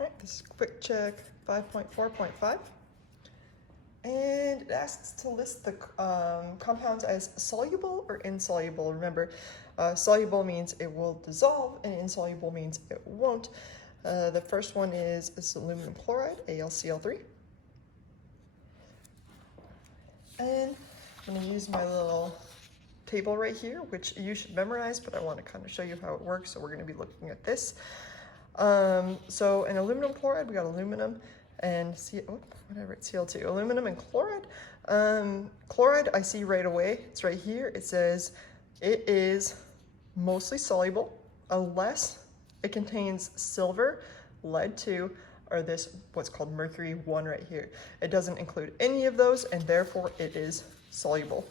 All right, this is quick check 5.4.5. And it asks to list the compounds as soluble or insoluble. Remember, soluble means it will dissolve, and insoluble means it won't. The first one is this aluminum chloride, AlCl3. And I'm going to use my little table right here, which you should memorize, but I want to kind of show you how it works. So we're going to be looking at this. So in aluminum chloride, we got aluminum and Cl2, aluminum and chloride. Chloride I see right away, it's right here. It says it is mostly soluble unless it contains silver, lead 2, or this what's called mercury 1 right here. It doesn't include any of those, and therefore it is soluble.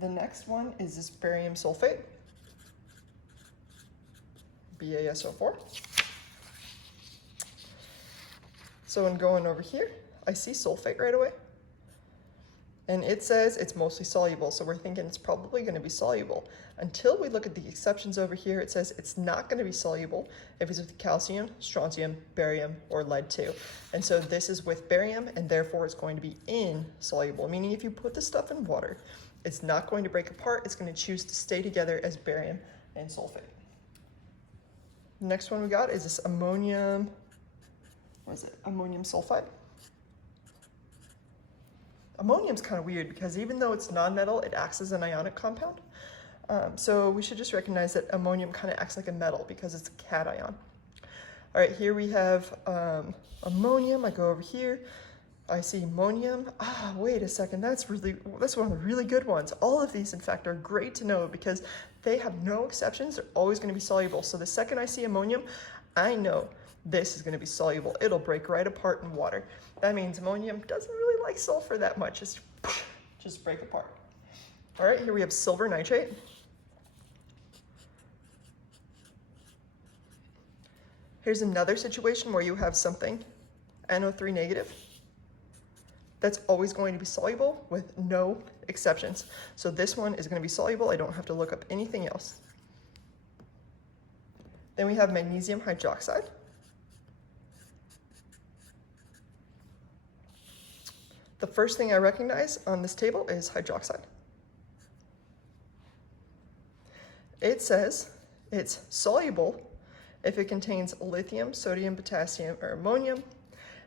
The next one is this barium sulfate, BaSO4. So in going over here, I see sulfate right away. And it says it's mostly soluble, so we're thinking it's probably going to be soluble. Until we look at the exceptions over here, it says it's not going to be soluble if it's with calcium, strontium, barium, or lead 2. And so this is with barium, and therefore it's going to be insoluble, meaning if you put this stuff in water, it's not going to break apart, it's going to choose to stay together as barium and sulfate. The next one we got is this ammonium, ammonium sulfide. Ammonium's kind of weird because even though it's non-metal, it acts as an ionic compound. So we should just recognize that ammonium kind of acts like a metal because it's a cation. All right, here we have ammonium. I go over here. I see ammonium. Wait a second, that's one of the really good ones. All of these, in fact, are great to know because they have no exceptions. They're always going to be soluble. So the second I see ammonium, I know this is going to be soluble. It'll break right apart in water. That means ammonium doesn't really like sulfur that much. It's just break apart. All right, here we have silver nitrate. Here's another situation where you have something, NO3 negative. That's always going to be soluble with no exceptions. So this one is going to be soluble. I don't have to look up anything else. Then we have magnesium hydroxide. The first thing I recognize on this table is hydroxide. It says it's soluble if it contains lithium, sodium, potassium, or ammonium.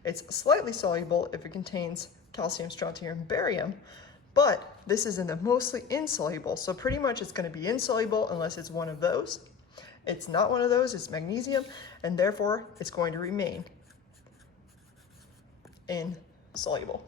It's slightly soluble if it contains calcium, strontium, and barium, but this is in the mostly insoluble, so pretty much it's going to be insoluble unless it's one of those. It's not one of those, it's magnesium, and therefore it's going to remain insoluble.